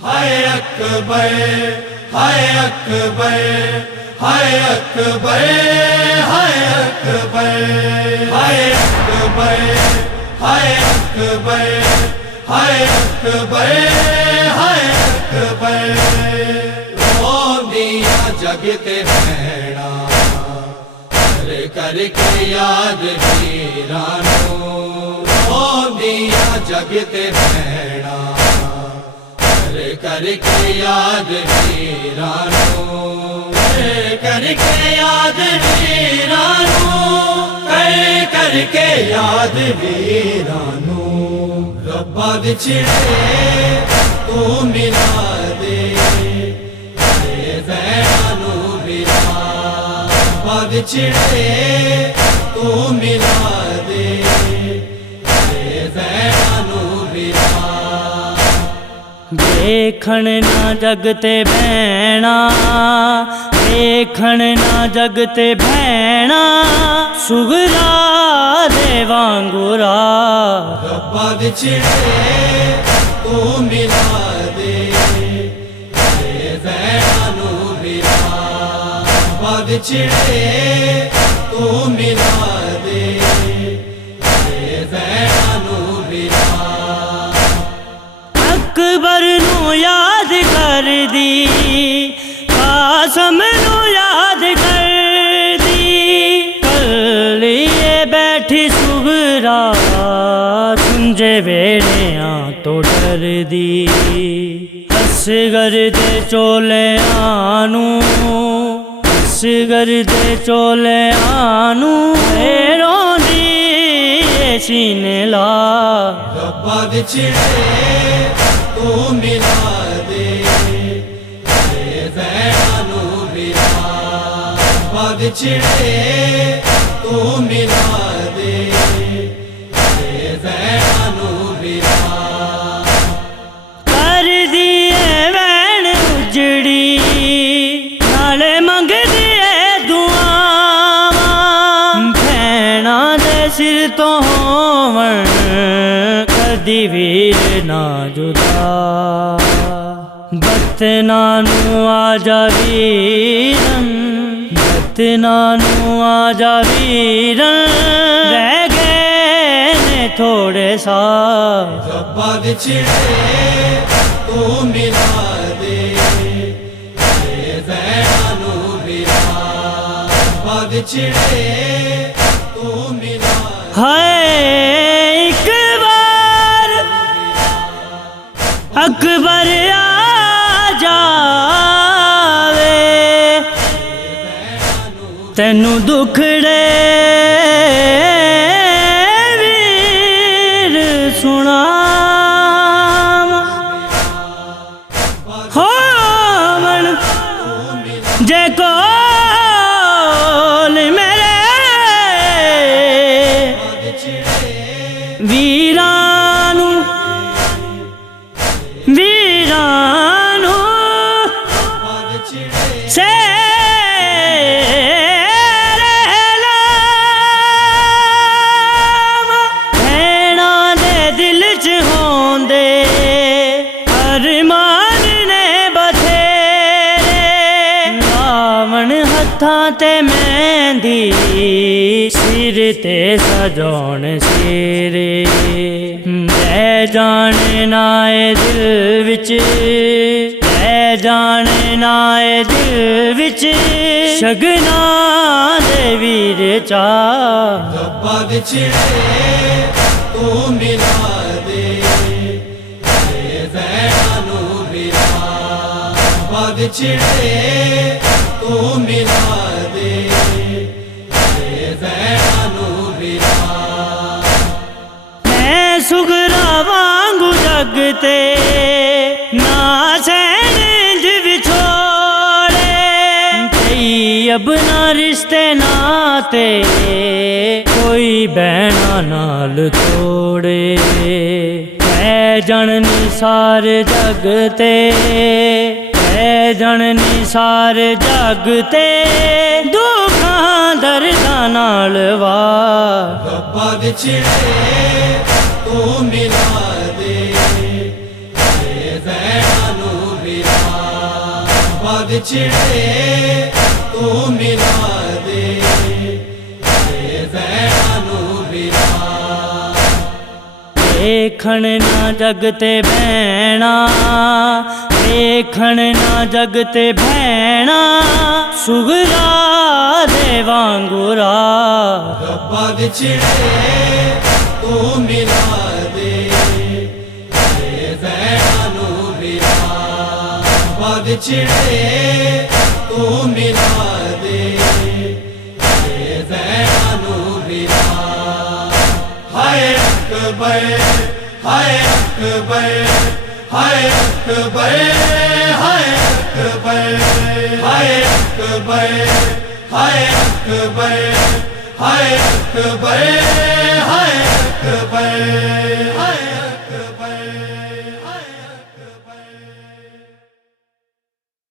हाय अकबर, हाय अकबर, हाय अकबर, हाय अकबर, हाय अकबर, हाय अकबर, हाय अकबर, हाय अकबर। रोंदिया जगते भैणा करके याद वीरानू, रोंदिया जगते भैणा करके याद वीरानू, करके याद वीरानू, करके याद वीरानू। रब्बा विछड़े तू मिला दे ज़ैनू मिला, रब्बा विछड़े तू मिला दे ज़ैनू मिला। देखण ना जगते भैणा, देखण ना जगते भैणा, सुगरा दे वांगुरा। रब्बा विछड़े तू मिला दे ज़ैनू मिला, रब्बा विछड़े तू मिला दे ज़ैनू मिला। अकबर नू याद कर दी, कासम नू याद कर दी, कलिए बैठी सुगरा सुंजे वेड़ियां तो डर दी। असगर दे चोले आनू, असगर दे चोले आनू, रोंदी सीने ला। रब्बा विछड़े तू मिला दे ज़ैनू मिला, रब्बा विछड़े तू मिला दे ज़ैनू मिला। कर दिए वैन उजड़ी नाले मंग दिए दुआवां, भैणा दे सिर तो होवण कदी वीर ना जुदा। बतना नू आजा वीरन, बतना नू आजा वीरन, रह गए ने थोड़े सा। रब्बा विछड़े तू मिला दे ज़ैनू मिला, रब्बा विछड़े तू मिला। हाय एक बार अकबर आ जावे, तेनू दुखड़े वीर सुनावा। होवन जे कोल मेरे वीरानू, वीरानू से भैणा दे दिल च होंदे अरमान ने बथेरे, लावण हत्थां ते मेहंदी, सिर ते सजाउण सिरे। लै जाने नाए दिल विच, लै जाने नाए दिल विच, शगना दे वीर चा। रब्बा विछड़े तू मिला दे ज़ैनू मिला, रब्बा विछड़े तू मिला दे ज़ैनू मिला। मैं सुगरा वांगू जगते ना सैन विछोड़े, कई अब ना रिश्ते नाते, कोई बहना नाल तोड़े। मैं जननी सारे जगते, मैं जननी सारे जगते, दुखां दर्दां नाल वार। रब्बा विछड़े तू मिला दे ज़ैनू विछड़े तू मिला दे भैणा नू वीरा देखण ना जगते भैणा देखण ना जगते भैणा सुगरा दे वांगुरा रब्बा विछड़े तू मिला दे भैणा नू वीरा रब्बा विछड़े तू मिला दे भैणा नू वीरा हाय अकबर हाय अकबर हाय अकबर हाय अकबर हाय अकबर हाय अकबर हाय अकबर हाय अकबर हाय